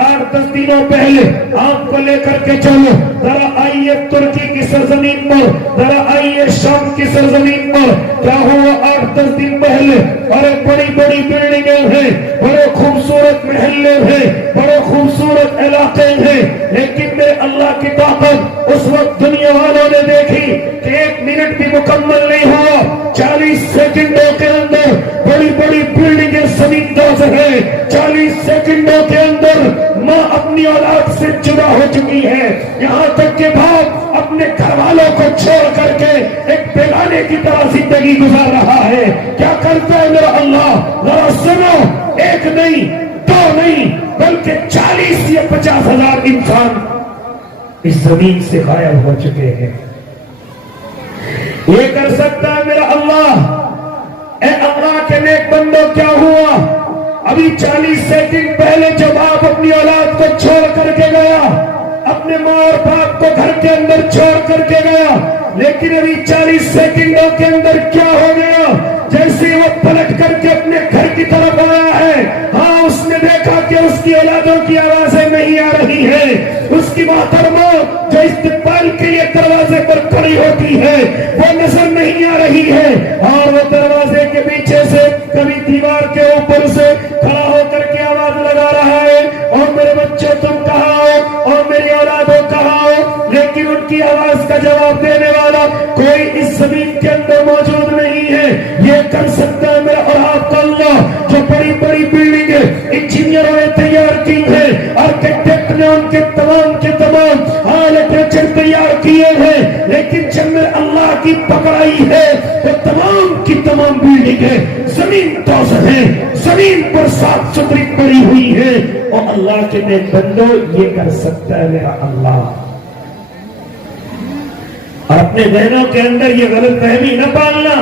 8-10 دنوں پہلے آپ کو لے کر کے چلو، ذرا آئیے ترکی کی سرزمین پر، ذرا آئیے شام کی سرزمین پر، کیا ہوا 8-10 دن پہلے؟ بڑے بڑی بڑی بلڈنگیں ہیں، بڑے خوبصورت محلے ہیں، بڑے خوبصورت علاقے ہیں، لیکن میرے اللہ کی طاقت اس وقت دنیا والوں نے دیکھی کہ 1 منٹ بھی مکمل نہیں ہوا، 40 سیکنڈوں کے اندر بڑی بڑی بلڈنگیں زمین دوز ہیں، 40 سیکنڈوں کے اندر ماں اپنی اولاد سے جدا ہو چکی ہے، یہاں تک کہ باپ اپنے گھر والوں کو چھوڑ کر کے ایک بیگانے کی طرح زندگی گزار رہا ہے۔ کیا کرتا ہے میرا اللہ؟ ذرا سنو، 1 نہیں 2 نہیں بلکہ 40 یا 50 ہزار انسان اس زمین سے غائب ہو چکے ہیں۔ یہ کر سکتا ہے میرا اللہ؟ اے اللہ کے نیک بندو، کیا ہوا؟ ابھی 40 سیکنڈ پہلے جب آپ اپنی اولاد کو چھوڑ کر کے گیا، اپنے ماں اور باپ کو گھر کے اندر چھوڑ کر کے گیا، لیکن ابھی 40 سیکنڈوں کے اندر کیا ہو گیا؟ جیسے وہ پلٹ کر کے اپنے گھر کی طرف آیا ہے، ہاں اس نے دیکھا کہ اس کی اولادوں کی آوازیں نہیں آ رہی ہیں، اس کی محترمہ جو استقبال کے لیے دروازے پر کھڑی ہوتی ہے وہ نظر نہیں آ رہی ہے، اور وہ دروازے کے پیچھے سے کبھی دیوار کے اوپر سے کھڑا ہو کر کے آواز لگا رہا ہے، اور میرے بچوں تم کہاں ہو، اور میری اولادوں کہاں ہو، لیکن ان کی آواز کا جواب دینے والا کوئی اس زمین کے اندر موجود نہیں ہے۔ یہ کر سکتا ہے میرا اور آپ کا اللہ، جو بڑی بڑی بلڈنگیں انجینئروں نے تیار کی ہیں، آرکیٹیکٹ نے ان کے تمام لٹریچر تیار کیے ہیں، لیکن جب میں اللہ کی پکڑائی ہے تو تمام کی تمام بلڈنگیں زمین دوز ہیں، زمین پر صاف ستھری پڑی ہوئی ہے، اور اللہ کے نیک بندو یہ کر سکتا ہے میرا اللہ۔ اور اپنے ذہنوں کے اندر یہ غلط فہمی نہ پالنا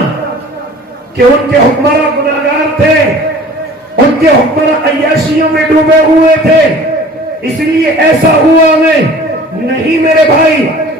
کہ ان کے حکمراں گناہگار تھے، ان کے حکمراں عیاشیوں میں ڈوبے ہوئے تھے اس لیے ایسا ہوا ہمیں۔ نہیں میرے بھائی،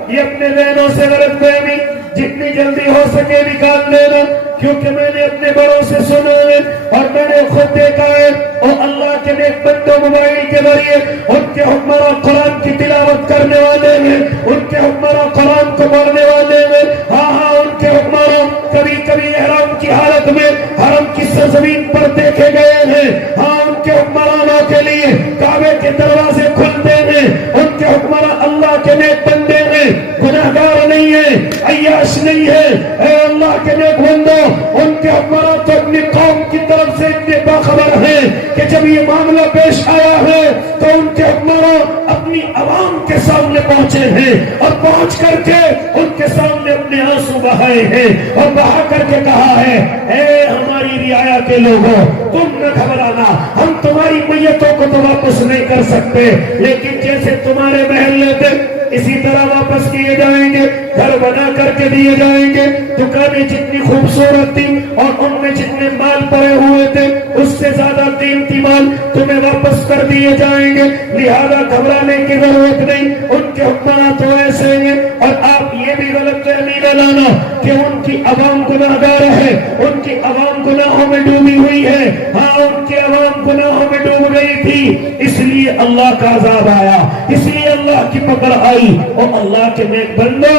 یہ اپنے ذہنوں سے غلط فہمی جتنی جلدی ہو سکے نکال دینا، کیونکہ میں نے اپنے بڑوں سے سنا ہے اور میں نے خود دیکھا ہے، اور اللہ کے نیک بندوں موبائل کے ذریعے ان کے حکمراں قرآن کی تلاوت کرنے والے ہیں، ان کے حکمراں قرآن کو پڑھنے والے ہیں، ہاں ان کے حکمراں کبھی کبھی احرام کی حالت میں حرم کی سرزمین پر دیکھے گئے ہیں، ہاں ان کے حکمرانوں کے لیے کعبے کے دروازے کھلتے ہیں، ان کے حکمراں اللہ کے نیک بندے ہیں، گناہگار نہیں ہیں، عیاش نہیں ہے۔ اے اللہ کے نیک بندو، ان کے حکمراں تو اپنی قوم کی طرف سے اتنے باخبر ہیں کہ جب یہ معاملہ پیش آیا ہے تو ان کے حکمراں اپنی عوام کے سامنے پہنچے ہیں، اور پہنچ کر کے ان کے سامنے اپنے آنسو بہائے ہیں، اور بہا کر کے کہا ہے، اے ہماری رعایا کے لوگوں، تم نہ گھبرانا، ہم تمہاری میتوں کو تو واپس نہیں کر سکتے، لیکن جیسے تمہارے محلے تھے اسی طرح واپس کیے جائیں گے، گھر بنا کر کے دیے جائیں گے، دکانیں جتنی خوبصورت تھی اور ان میں جتنے مال پڑے ہوئے تھے اس سے زیادہ قیمتی مال تمہیں واپس کر دیے جائیں گے، لہذا گھبرانے کی ضرورت نہیں۔ ان کے حکمراں تو ایسے ہیں، اور آپ یہ بھی غلط فہمی نہ لانا کہ ان کی عوام گناہگار ہے، ان کی عوام گناہوں میں ڈوبی ہوئی ہے، ہاں ان کی عوام گناہوں میں ڈوب گئی تھی، اس لیے اللہ کا عذاب آیا، اس لیے اللہ کی پکڑ آئی۔ اور اللہ کے نیک بندو،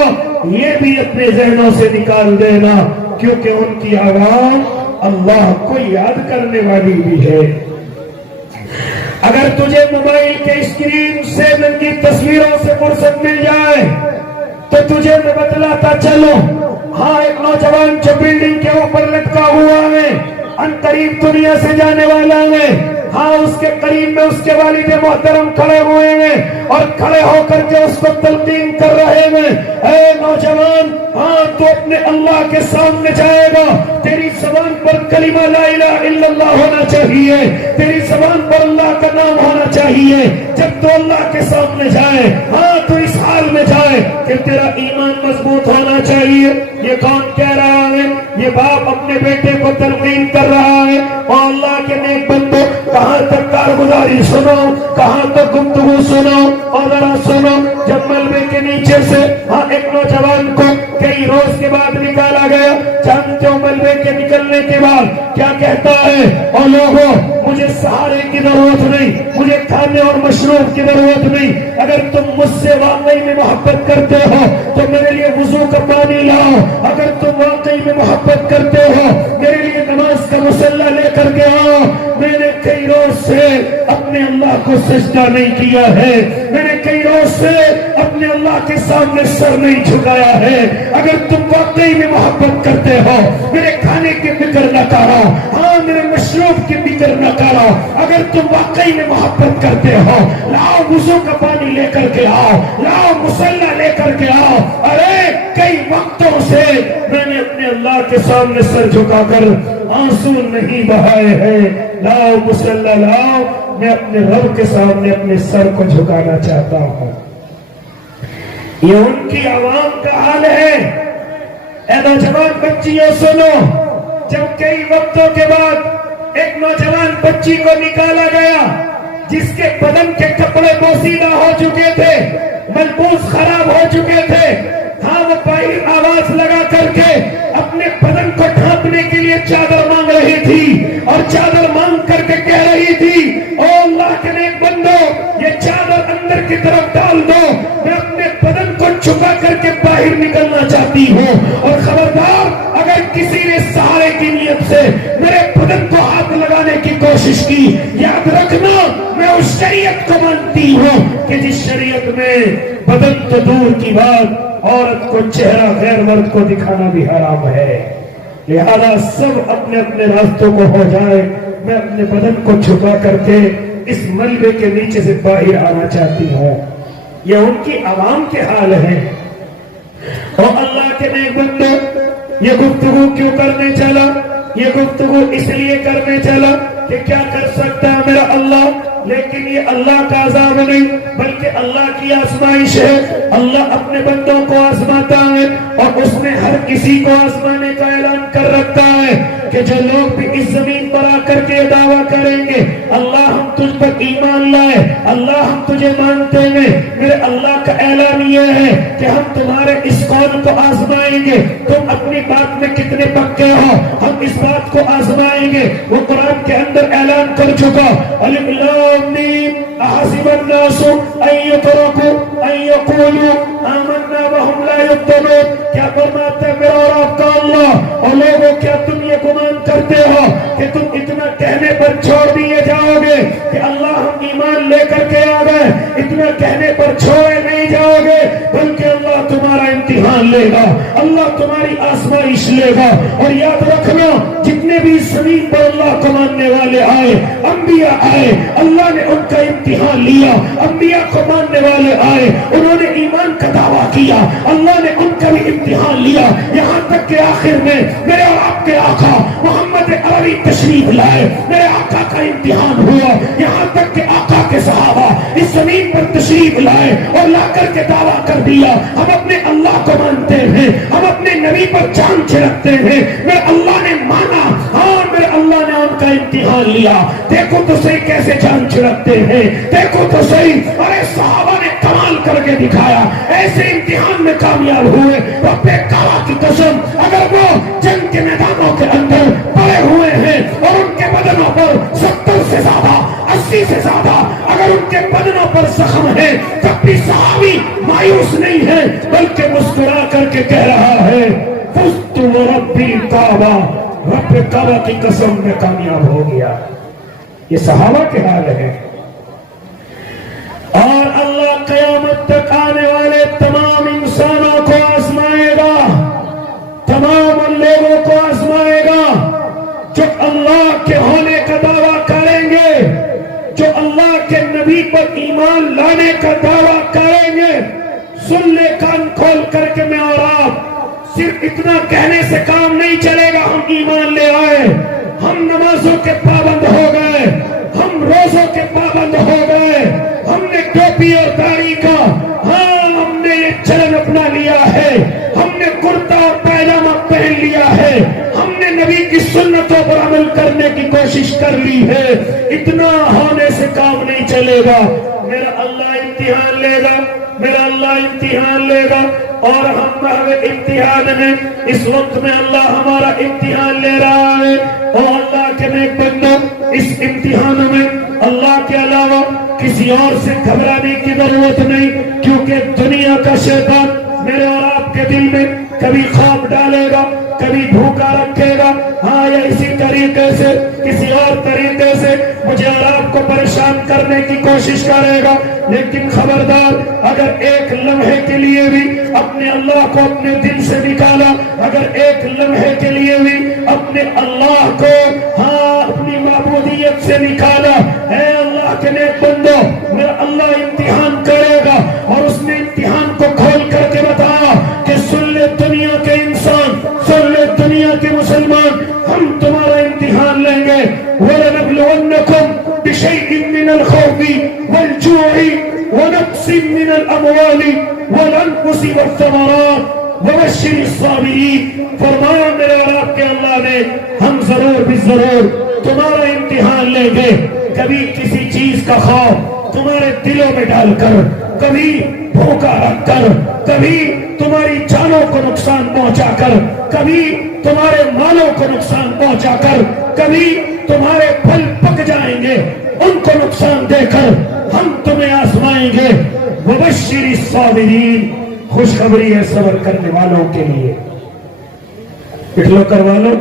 یہ بھی اپنے ذہنوں سے نکال دینا، کیونکہ ان کی عوام اللہ کو یاد کرنے والی بھی ہے۔ اگر تجھے موبائل کے اسکرین سے ننگی تصویروں سے فرصت مل جائے تو تجھے میں بتلاتا چلو، ہاں ایک نوجوان جو بلڈنگ کے اوپر لٹکا ہوا ہے، ان قریب دنیا سے جانے والا ہے، ہاں اس کے قریب میں اس کے والد محترم کھڑے ہوئے ہیں، اور کھڑے ہو کر کے اس کو تلقین کر رہے ہیں، اے نوجوان، ہاں تو اپنے اللہ کے سامنے جائے گا، تیری زبان پر کلمہ لا الہ الا اللہ ہونا چاہیے، تیری زبان پر اللہ کا نام ہونا چاہیے۔ جب تو اللہ کے سامنے جائے، ہاں تو اس حال میں جائے کہ تیرا ایمان مضبوط ہونا چاہیے۔ یہ کون کہہ رہا ہے؟ یہ باپ اپنے بیٹے کو تلقین کر رہا ہے، اور اللہ کے نیک بندو، کہاں تک کارگزاری سنو، کہاں تک گفتگو سنو، اور ذرا سنو، جب ملبے کے نیچے سے ہاں ایک نوجوان کو کئی روز کے بعد نکالا گیا، جانتے ہو ملبے کنبے کے نکلنے کے بعد کیا کہتا ہے؟ اور لوگوں مجھے سہارے کی ضرورت نہیں، مجھے کھانے اور مشروب کی ضرورت نہیں، اگر تم مجھ سے واقعی میں محبت کرتے ہو تو میرے لیے وضو کا پانی لاؤ، اگر تم واقعی میں محبت کرتے ہو میرے لیے نماز کا مصلی لے کر کے آؤ۔ میں نے کئی روز سے اپنے اللہ کو سجدہ نہیں کیا ہے، میں نے کئی روز سے اپنے اللہ کے سامنے سر نہیں جھکایا ہے، اگر تم واقعی میں محبت کرتے ہو میرے کھانے کی فکر نہ کرو، ہاں میرے مشروب کی فکر نہ کرو، اگر تم واقعی میں محبت کرتے ہو لاؤ وضو کا پانی لے کر کے آؤ، لاؤ مصلی لے کر کے آؤ۔ ارے کئی وقتوں سے میں نے اپنے اللہ کے سامنے سر جھکا کر آنسو نہیں بہائے ہیں، لاؤ مصلی لاؤ، میں اپنے رب کے سامنے اپنے سر کو جھکانا چاہتا ہوں۔ یہ ان کی عوام کا حال ہے۔ اے نوجوان بچیوں سنو، جب کئی وقتوں کے بعد ایک نوجوان بچی کو نکالا گیا جس کے بدن کے کپڑے بوسیدہ ہو چکے تھے، ملبوس خراب ہو چکے تھے، ہاں وہ باہر آواز لگا کر کے اپنے بدن کو ڈھانپنے کے لیے چادر مانگ رہی تھی اور چادر مانگ کر کے کہہ رہی تھی او اللہ کے نیک بندو یہ چادر اندر کی طرف ڈال دو، میں اپنے بدن کو چھپا کر کے باہر نکلنا چاہتی ہوں، اور خبردار اگر کسی نے سہارے کی نیت سے میرے بدن کو ہاتھ لگانے کی کوشش کی، یاد رکھنا میں اس شریعت کو مانتی ہوں کہ جس شریعت میں بدن تو دور کی بات عورت کو چہرہ غیر مرد کو دکھانا بھی حرام ہے، لہذا سب اپنے اپنے راستوں کو ہو جائے، میں اپنے بدن کو چھپا کر کے اس ملبے کے نیچے سے باہر آنا چاہتی ہوں۔ یہ ان کی عوام کے حال ہے۔ اور اللہ کے نیک بندو یہ گفتگو کیوں کرنے چلا؟ یہ گفتگو اس لیے کرنے چلا کہ کیا کر سکتا ہے میرا اللہ، لیکن یہ اللہ کا عذاب نہیں بلکہ اللہ کی آزمائش ہے۔ اللہ اپنے بندوں کو آزماتا ہے اور اس نے ہر کسی کو آزمانے کا اعلان کر رکھا ہے کہ جو لوگ بھی اس زمین پر آ کر کے دعویٰ کریں گے اللہ ہم تجھ پر ایمان لائے، اللہ ہم تجھے مانتے ہیں، میرے اللہ کا اعلان یہ ہے کہ ہم تمہارے اس قول کو آزمائیں گے، تم اپنی بات میں کتنے پکے ہو، ہم اس بات کو آزمائیں گے۔ وہ قرآن کے اندر اعلان کر چکا الف لام میم احسب الناس ان یترکوا ان یقولوا آمنا وهم لا یفتنون، کیا فرماتا ہے میرا اور آپ کا اللہ، اور لوگوں کیا تم یہ گمان کرتے ہو کہ تم اتنا کہنے پر چھوڑ دیے جاؤ گے کہ اللہ ہم ایمان لے کر کے آ گئے، اتنا کہنے پر چھوڑے نہیں جاؤ گے، بلکہ اللہ تمہارا امتحان لے گا، اللہ تمہاری آزمائش لے گا۔ اور یاد رکھنا جتنے بھی زمین پر اللہ کو ماننے والے آئے، انبیاء آئے، اللہ نے ان کا امتحان لیا، انبیاء کو ماننے والے آئے، انہوں نے ایمان کا دعویٰ کیا، اللہ نے ان کا بھی امتحان لیا، یہاں تک کہ آخر میں میرے اور آپ کے آقا محمد عربی تشریف لائے، میرے آقا کا امتحان ہوا، یہاں تک کہ آقا کے صحابہ اس زمین پر تشریف لائے اور لا کر کے دعویٰ کر دیا ہم اپنے اللہ کو مانتے ہیں، ہم اپنے نبی پر جان چھڑکتے ہیں، میرے اللہ نے مانا، ہاں میرے اللہ نے ان کا امتحان لیا۔ دیکھو تو صحیح کیسے جان چھڑکتے ہیں، دیکھو تو صحیح، ارے صحابہ نے کمال کر کے دکھایا، ایسے امتحان میں کامیاب ہوئے۔ رب کعبہ کی قسم اگر وہ جنگ کے میدانوں کے اندر پڑے ہوئے ہیں اور ان کے بدنوں پر 70 سے زیادہ 80 سے زیادہ اگر ان کے بدنوں پر زخم ہے، تب بھی صحابی مایوس نہیں ہے بلکہ مسکرا کر کے کہہ رہا ہے فزت وربی کعبہ، رب کعبہ کی قسم میں کامیاب ہو گیا۔ یہ صحابہ کے حال ہے۔ اور اللہ قیامت تک آنے والے تمام انسانوں کو آزمائے گا، تمام ان لوگوں کو آزمائے گا جو اللہ کے ہونے کا دعویٰ کریں گے، جو اللہ کے نبی پر ایمان لانے کا دعویٰ کریں گے۔ سن لے کان کھول کر کے میں اور آپ، صرف اتنا کہنے سے کام نہیں چلے گا ہم ایمان لے آئے، ہم نمازوں کے پابند ہو گئے، ہم روزوں کے پابند ہو گئے، ہم نے ٹوپی اور داڑھی کا، ہاں ہم نے یہ چلن اپنا لیا ہے، ہم نے کرتا اور پائجامہ پہن لیا ہے، ہم نے نبی کی سنتوں پر عمل کرنے کی کوشش کر لی ہے، اتنا ہونے سے کام نہیں چلے گا۔ میرا اللہ امتحان لے گا، میرا اللہ امتحان لے گا، اور ہم امتحان میں اس وقت میں اللہ ہمارا امتحان لے رہا ہے۔ اور اللہ کے نیک بندو، اس امتحان میں اللہ کے علاوہ کسی اور سے گھبرانے کی ضرورت نہیں، کیونکہ دنیا کا شیطان میرے اور آپ کے دل میں کبھی خوف ڈالے گا، کبھی بھوکا رکھے گا، ہاں یا اسی طریقے سے کسی اور طریقے سے مجھے اور آپ کو پریشان کرنے کی کوشش کرے گا۔ لیکن خبردار، اگر ایک لمحے کے لیے بھی اپنے اللہ کو اپنے دل سے نکالا، اگر ایک لمحے کے لیے بھی اپنے اللہ کو اپنی معبودیت سے نکالا، اے اللہ کے نیک بندو، میرا اللہ امتحان کرے گا۔ اور اس نے امتحان کو کھول کر کے بتایا کہ سن لے دنیا کے انسان، سن لے دنیا کے مسلمان، ہم تمہارا امتحان لیں گے۔ وَلَنَبْلُوَنَّكُمْ بِشَيْءٍ مِّنَ الْخَوْفِ وَالْجُوعِ وَنَقْصٍ مِّنَ الْأَمْوَالِ وَالْأَنفُسِ وَالثَّمَرَاتِ وَبَشِّرِ الصَّابِرِينَ۔ فرمایا میرے اور آپ کے اللہ نے، ہم ضرور بھی ضرور تمہارا امتحان لیں گے۔ کبھی کسی چیز کا خوف تمہارے دلوں میں ڈال کر، کبھی بھوکا رکھ کر، کبھی تمہاری جانوں کو نقصان پہنچا کر، کبھی تمہارے مالوں کو نقصان پہنچا کر، کبھی تمہارے پھل پک جائیں گے ان کو نقصان دے کر ہم تمہیں آزمائیں گے۔ وبشر الصابرین، خوشخبری ہے صبر کرنے والوں کے لیے۔ پٹھلو کروا لو،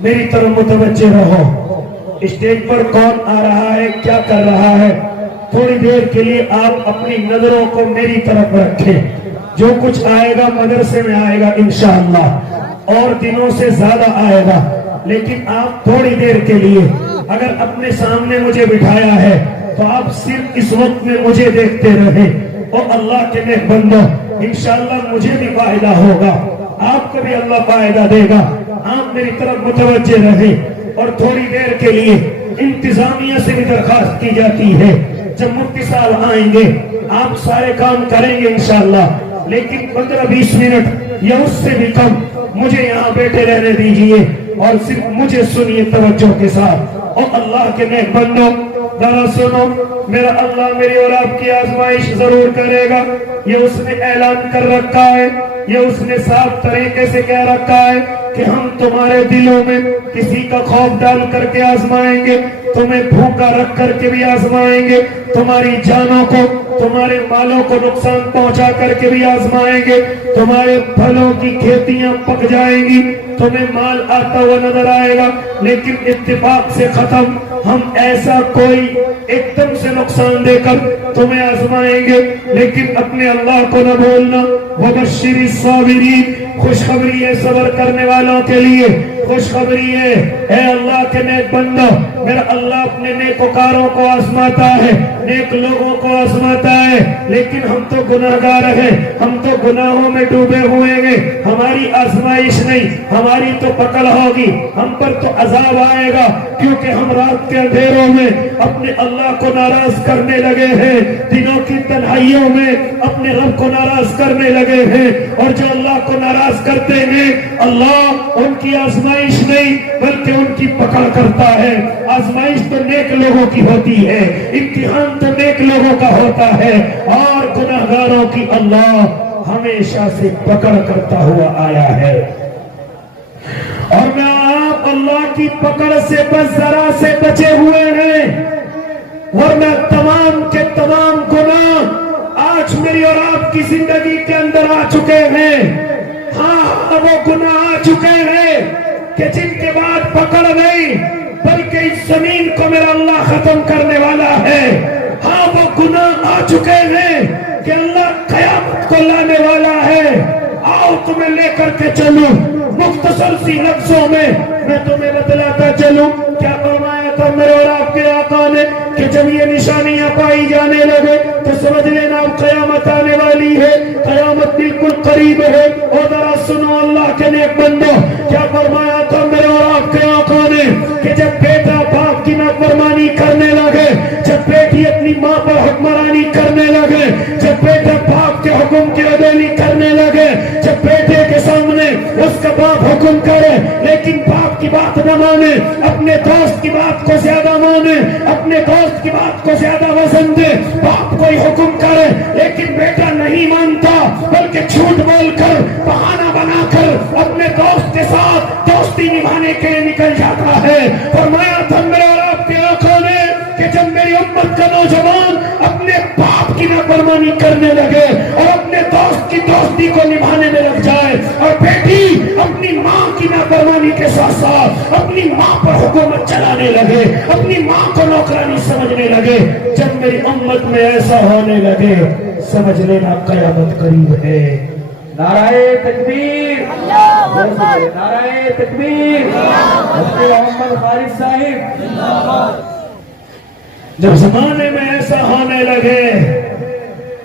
میری طرف متوجہ رہو۔ اسٹیج پر کون آ رہا ہے، کیا کر رہا ہے، تھوڑی دیر کے لیے آپ اپنی نظروں کو میری طرف رکھیں۔ جو کچھ آئے گا مدرسے میں آئے گا انشاءاللہ، اور دنوں سے زیادہ آئے گا، لیکن آپ تھوڑی دیر کے لیے اگر اپنے سامنے مجھے بٹھایا ہے تو آپ صرف اس وقت میں مجھے دیکھتے رہیں۔ اور اللہ کے نیک بندو، انشاءاللہ مجھے بھی فائدہ ہوگا، آپ کو بھی اللہ فائدہ دے گا۔ آپ میری طرف متوجہ رہیں۔ اور تھوڑی دیر کے لیے انتظامیہ سے بھی درخواست کی جاتی ہے، جب مفتی صاحب آئیں گے آپ سارے کام کریں گے انشاءاللہ، لیکن 15-20 منٹ یا اس سے بھی کم مجھے یہاں بیٹھے رہنے دیجئے، اور صرف مجھے سنیے توجہ کے ساتھ۔ اور اللہ کے نیک بندو ذرا سنو، میرا اللہ میری اور آپ کی آزمائش ضرور کرے گا، یہ اس نے اعلان کر رکھا ہے، یہ اس نے صاف طریقے سے کہہ رکھا ہے کہ ہم تمہارے دلوں میں کسی کا خوف ڈال کر کے آزمائیں گے، تمہیں بھوکا رکھ کر کے بھی آزمائیں گے، تمہاری جانوں کو، تمہارے مالوں کو نقصان پہنچا کر کے بھی آزمائیں گے، تمہارے پھلوں کی کھیتیاں پک جائیں گی، تمہیں مال آتا ہوا نظر آئے گا، لیکن اتفاق سے ختم، ہم ایسا کوئی ایک دم سے نقصان دے کر تمہیں آزمائیں گے، لیکن اپنے اللہ کو نہ بھولنا۔ وبشر الصابرین، خوشخبری ہے صبر کرنے والوں کے لیے، خوشخبری ہے۔ اے اللہ کے نیک بندو، میرا اللہ اپنے نیکوکاروں کو آزماتا ہے، نیک لوگوں کو آزماتا ہے، لیکن ہم تو گناہگار ہیں، ہم تو گناہوں میں ڈوبے ہوئے ہیں، ہماری آزمائش نہیں، ہماری تو پکڑ ہوگی، ہم پر تو عذاب آئے گا، کیونکہ ہم رات کے اندھیروں میں اپنے اللہ کو ناراض کرنے لگے ہیں، دنوں کی تنہائیوں میں اپنے رب کو ناراض کرنے لگے ہیں، اور جو اللہ کو ناراض کرتے ہیں اللہ ان کی آزمائش نہیں بلکہ ان کی پکڑ کرتا ہے۔ آزمائش تو نیک لوگوں کی ہوتی ہے، امتحان تو نیک لوگوں کا ہوتا ہے، اور گناہگاروں کی اللہ ہمیشہ سے پکڑ کرتا ہوا آیا ہے۔ اور میں آپ اللہ کی پکڑ سے بس ذرا سے بچے ہوئے ہیں، ورنہ تمام کے تمام گناہ آج میری اور آپ کی زندگی کے اندر آ چکے ہیں۔ ہاں وہ گناہ آ چکے ہیں کہ جن کے بعد پکڑ نہیں بلکہ اس زمین کو میرا اللہ ختم کرنے والا ہے۔ ہاں وہ گناہ آ چکے ہیں کہ اللہ قیامت کو لانے والا ہے۔ آؤ تمہیں لے کر کے چلوں، مختصر سی لفظوں میں میں تمہیں بتلاتا چلوں کیا فرمایا تھا میرے اور آپ کے آقا نے کہ جب یہ نشانیاں پائی جانے لگے تو سمجھ لینا قیامت آنے والی ہے، قیامت بالکل قریب ہے۔ اور ذرا سنو اللہ کے نیک بندو، کیا فرمایا تھا میرے اور آپ کے آقا نے کہ جب بیٹا باپ کی نافرمانی کرنے لگے، جب بیٹی اپنی ماں پر حکمرانی کرنے لگے، جب بیٹا باپ کے حکم کی عدولی کرنے لگے، جب بیٹے کے سامنے اس کا باپ حکم کرے لیکن باپ کی بات نہ مانے، اپنے دوست کی بات کو زیادہ مانے، اپنے دوست کی بات کو زیادہ پسند ہے، باپ کوئی حکم کرے لیکن بیٹا نہیں مانتا، بلکہ جھوٹ بول کر بہانہ بنا کر اپنے دوست کے ساتھ دوستی نبھانے کے لیے نکل جاتا ہے۔ فرمایا تھا میرے اور آپ کے آقا نے کہ جب میری امت کا نوجوان اپنے باپ کی نافرمانی کرنے لگے اور اپنے دوست کی دوستی کو نبھانے میں لگ جائے، اور بیٹی اپنی ماں کی نافرمانی کے ساتھ ساتھ اپنی ماں پر حکومت چلانے لگے، اپنی ماں کو نوکرانی سمجھنے لگے، جب میری امت میں ایسا ہونے لگے سمجھ لینا قیامت قریب ہے۔ نعرہ تکبیر، نعرہ تکبیر، مفتی محمد خالد صاحب۔ جب زمانے میں ایسا ہونے لگے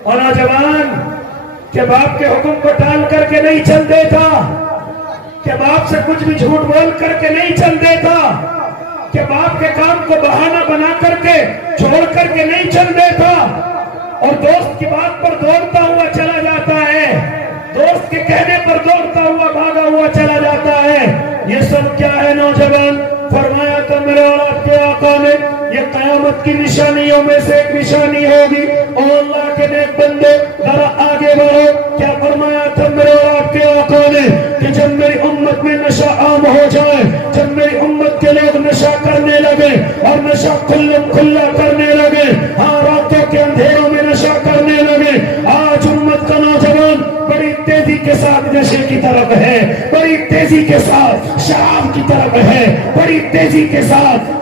اور نوجوان کہ باپ کے حکم کو ٹال کر کے نہیں چلتے تھا، کہ باپ سے کچھ بھی جھوٹ بول کر کے نہیں چلتے تھا، کہ باپ کے کام کو بہانہ بنا کر کے چھوڑ کر کے نہیں چلتے تھا، اور دوست کی بات پر دوڑتا ہوا چلا جاتا ہے، دوست کے کہنے پر دوڑتا ہوا بھاگا ہوا چلا جاتا ہے، یہ سب کیا ہے نوجوان؟ فرمایا تھا میرے اور آپ کے آقا نے یہ قیامت کی نشانیوں میں سے ایک نشانی ہوگی۔ اور اللہ کے نیک بندے ذرا آگے بڑھو، کیا فرمایا تھا میرے اور آپ کے آقا نے کہ جب میری امت میں نشہ عام ہو جائے، جب میری امت کے لوگ نشہ کرنے لگے اور نشہ کھلم کھلا کرنے لگے، ہاں راتوں کے اندھیروں میں نشہ کرنے لگے، آج امت کا نوجوان بڑی تیزی کے ساتھ نشے کی طرف ہے، بڑی تیزی کے ساتھ شراب کی طرف ہے، بڑی تیزی کے ساتھ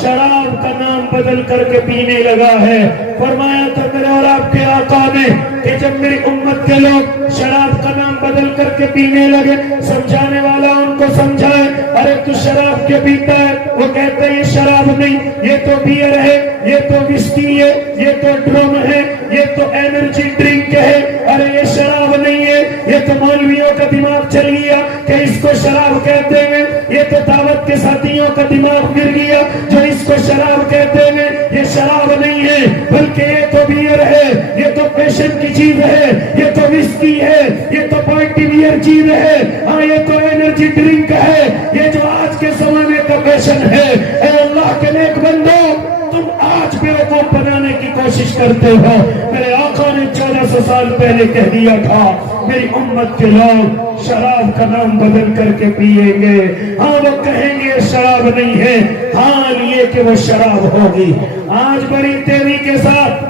شراب کا نام بدل کر کے پینے لگا ہے۔ فرمایا تھا میرے اور آپ کے آقا نے کہ جب میری امت کے لوگ شراب کا نام بدل کر کے پینے لگے، سمجھانے والا ان کو سمجھائے، ارے تو شراب کیوں پیتا ہے؟ وہ کہتا ہے یہ شراب نہیں، یہ تو بیئر ہے، یہ تو وسکی ہے، یہ تو ڈرم ہے، یہ تو انرجی ڈرنک ہے، ارے یہ شراب نہیں ہے، یہ تو مولویوں کا دماغ چل گیا کہ اس کو شراب کہتے ہیں، یہ تو دعوت کے ساتھیوں کا دماغ گر گیا جو اس کو شراب کہتے ہیں، یہ شراب نہیں ہے بلکہ یہ تو بیئر ہے، یہ تو پیشن کی چیز ہے، یہ تو وسکی ہے، یہ تو پارٹی ویئر چیز ہے، ہاں یہ تو انرجی ڈرنک ہے، یہ جو آج کے زمانے کا فیشن ہے۔ اے اللہ کے نیک بندو، تم آج بیوقوف بنانے کی کوشش کرتے ہو۔ میرے آقا نے 1400 سال پہلے کہہ دیا تھا میری امت کے لوگ شراب کا نام بدل کر کے پیئیں گے، ہاں وہ کہیں گے شراب نہیں ہے، حال یہ کہ وہ شراب ہوگی۔ آج بڑی تیزی کے ساتھ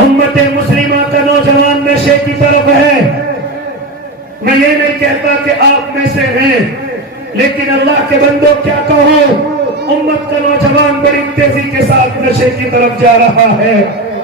امت مسلمہ کا نوجوان نشے کی طرف ہے۔ میں یہ نہیں کہتا کہ آپ میں سے ہیں، لیکن اللہ کے بندوں کیا کہو، امت کا نوجوان بڑی تیزی کے ساتھ نشے کی طرف جا رہا ہے۔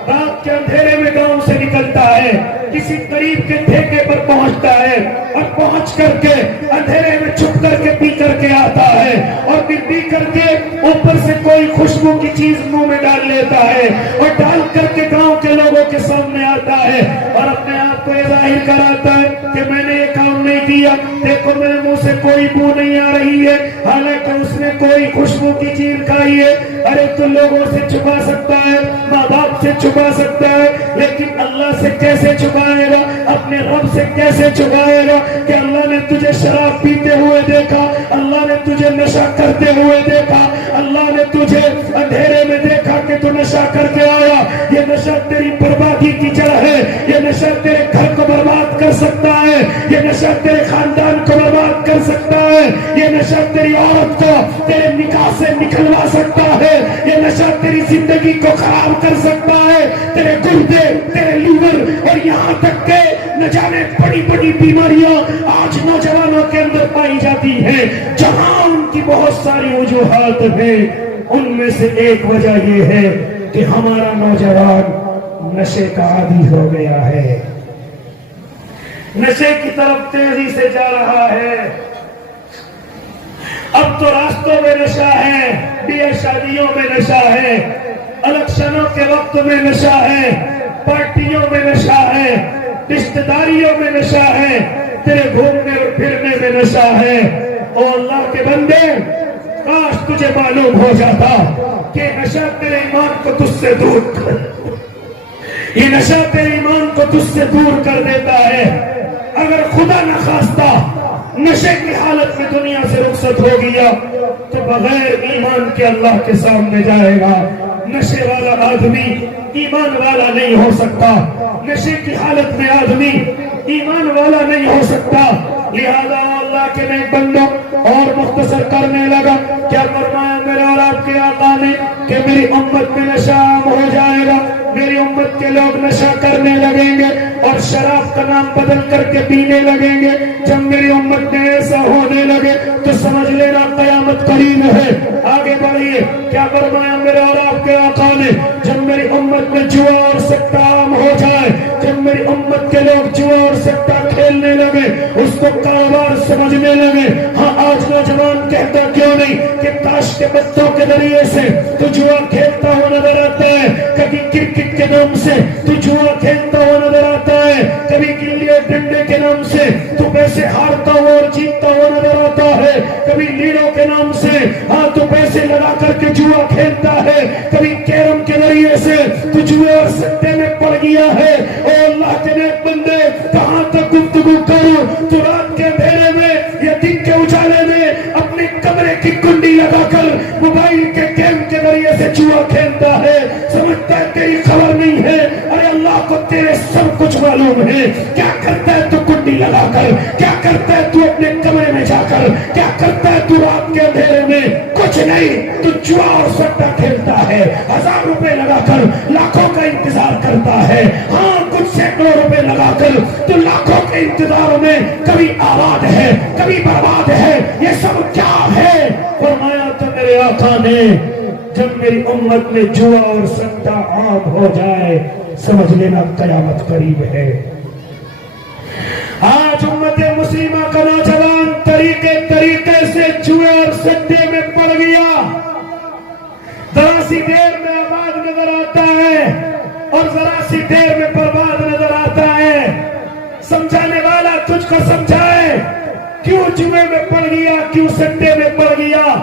رات کے اندھیرے میں گاؤں سے نکلتا ہے، کسی قریب کے ٹھیکے پر پہنچتا ہے، اور پہنچ کر کے اندھیرے میں چھپ کر کے پی کر کے آتا ہے، اور پھر پی کر کے اوپر سے کوئی خوشبو کی چیز منہ میں ڈال لیتا ہے، اور ڈال کر کے گاؤں کے لوگوں کے سامنے آتا ہے اور اپنے آپ کو یہ ظاہر کراتا ہے کہ میں نے یہ کام نہیں کیا، دیکھو میرے منہ سے کوئی بو نہیں آ رہی ہے، حالانکہ اس نے کوئی خوشبو کی چیز کھائی ہے۔ ارے تو لوگوں سے چھپا سکتا ہے، ماں باپ سے چھپا سکتا ہے، لیکن اللہ سے کیسے چھپائے گا؟ اپنے رب سے کیسے چھپائے گا کہ اللہ نے تجھے شراب پیتے ہوئے دیکھا، اللہ نے تجھے نشہ کرتے ہوئے دیکھا، اللہ نے تجھے اندھیرے میں دیکھا کہ تو نشہ کر کے آیا۔ یہ نشہ تیری بربادی کی جڑ ہے، یہ نشہ تیرے گھر کو برباد کر سکتا ہے، یہ نشہ تیرے خاندان کو برباد کر سکتا ہے، یہ نشہ تیری عورت کو تیرے نکاح سے نکلوا سکتا ہے، یہ نشہ تیری زندگی کو خراب کر سکتا ہے، تیرے گردے، تیرے لیور، اور یہاں تک کہ نہ جانے بڑی بڑی بیماریاں آج نوجوانوں کے اندر پائی جاتی ہیں، جہاں ان کی بہت ساری وجوہات ہیں۔ ان میں سے ایک وجہ یہ ہے کہ ہمارا نوجوان نشے کا عادی ہو گیا ہے، نشے کی طرف تیزی سے جا رہا ہے۔ اب تو راستوں میں نشہ ہے، بیاہ شادیوں میں نشہ ہے، الیکشنوں کے وقت میں نشہ ہے، پارٹیوں میں نشہ ہے، رشتہ داریوں میں نشہ ہے، تیرے گھومنے اور پھرنے میں نشہ ہے۔ او اللہ کے بندے، کاش تجھے معلوم ہو جاتا کہ نشہ تیرے ایمان کو تجھ سے دور کر، یہ نشہ تیرے ایمان کو تجھ سے دور کر دیتا ہے۔ اگر خدا نہ خواستہ نشے کی حالت میں دنیا سے رخصت ہو گیا تو بغیر ایمان کے اللہ کے سامنے جائے گا۔ نشے والا آدمی ایمان والا نہیں ہو سکتا، نشے کی حالت میں آدمی ایمان والا نہیں ہو سکتا۔ لہذا اللہ کے نیک بندوں اور مختصر کرنے لگا، کیا فرمایا میرے اور آپ کے آقا نے کہ میری امت میں نشہ عام ہو جائے گا، میری امت کے لوگ نشہ کرنے لگیں گے اور شراب کا نام بدل کر کے پینے لگیں گے۔ جب میری امت میں ایسا ہونے لگے تو سمجھ لینا قیامت قریب ہے۔ آگے بڑھیے، کیا فرمایا میرے اور آپ کے آقا نے، جب میری امت میں جوا اور سکہ عام ہو جائے، جب میری امت کے لوگ جوا اور سکہ کھیلنے لگے، اس کو کاروبار سمجھنے لگے۔ ہاں آج نوجوان کہتا کیوں نہیں کہ تاش کے پتوں کے ذریعے سے تو جوا کھیلتا ہوا نظر آتا ہے، کبھی کرکٹ کے نام سے تو جوا کھیلتا ہوا نظر آتا ہے، کبھی گلی ڈنڈے کے نام سے تو پیسے ہارتا ہوا اور جیتتا ہوا نظر آتا ہے، کبھی لیڈو کے نام سے ہاں تو پیسے لگا کر کے جوا کھیلتا ہے، کبھی کیرم کے ذریعے سے تو جوا اور سکے میں پڑ گیا ہے۔ اے اللہ کے نیک بندے، کہاں تک گفتگو کروں؟ تو رات کے اندھیرے میں یا دن کے اجالے میں اپنے کمرے کی کنڈی لگا کر موبائل کے گیم کے ذریعے سے جوا کھیلتا ہے، سمجھتا ہے تیری خبر نہیں ہے۔ ارے اللہ کو تیرے سب کچھ معلوم ہے۔ کیا کرتا ہے تو کنڈی لگا کر، کیا کرتا ہے تو اپنے کمرے میں جا کر، کیا کرتا ہے تو رات کے اندھیرے میں؟ کچھ نہیں، تو جوا اور سٹا کھیلتا ہے، 1000 روپے لگا کر لاکھوں کا انتظار کرتا ہے۔ ہاں کچھ سینکڑوں روپے لگا کر تو لاکھوں کے انتظار میں کبھی آباد ہے کبھی برباد ہے۔ یہ سب کیا ہے؟ فرمایا تو میرے آقا نے، جب میری امت میں جوا اور سٹا عام ہو جائے سمجھ لینا قیامت قریب ہے۔ آج امت مسلمہ کا نوجوان طریقے سے جوئے اور سٹے میں پڑ گیا، ذرا سی دیر میں آباد نظر آتا ہے اور ذرا سی دیر میں برباد نظر آتا ہے۔ سمجھانے والا تجھ کو سمجھائے، کیوں جوئے میں پڑ گیا، کیوں سٹے میں پڑ گیا؟